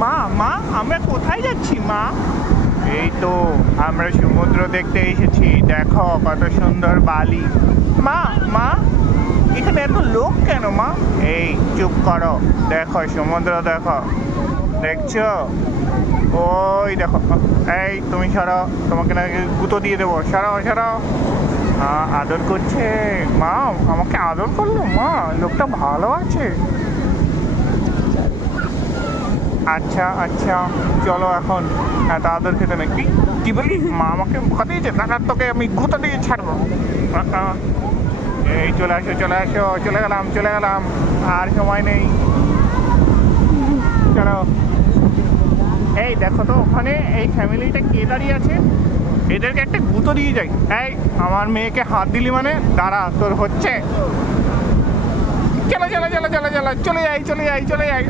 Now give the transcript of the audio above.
মা মা আমরা কোথায় যাচ্ছি মা? এই তো আমরা সমুদ্র দেখতে এসেছি, দেখো কত সুন্দর বালি। মা মা এখানে এত লোক কেন মা? এই চুপ করো, দেখো সমুদ্র দেখো, দেখছো? ওই দেখো, এই তুমি সরাও, তোমাকে নাকি গুঁতো দিয়ে দেবো, সরাও সরাও। আদর করছে মা, আমাকে আদর করলো মা, লোকটা ভালো আছে। আচ্ছা আচ্ছা চলো এখন, এত আদর খেতে নেই। কি বলি, মা আমাকে বকা দিয়েছে, দাদা তোকে আমি গুঁতো দিয়ে ছাড়বো। এই চলে আসো চলে আসো, চলে গেলাম চলে গেলাম, আর সময় নেই, চলো। এই দেখো তো ওখানে এই ফ্যামিলিটা কে দাঁড়িয়ে আছে, এদেরকে একটা গুঁতো দিয়ে যাই। এই আমার মেয়েকে হাত দিলি মানে, দাঁড়া তোর হচ্ছে। চলো চলো চলো চলো চলো, চলে যাই চলে যাই চলে যাই।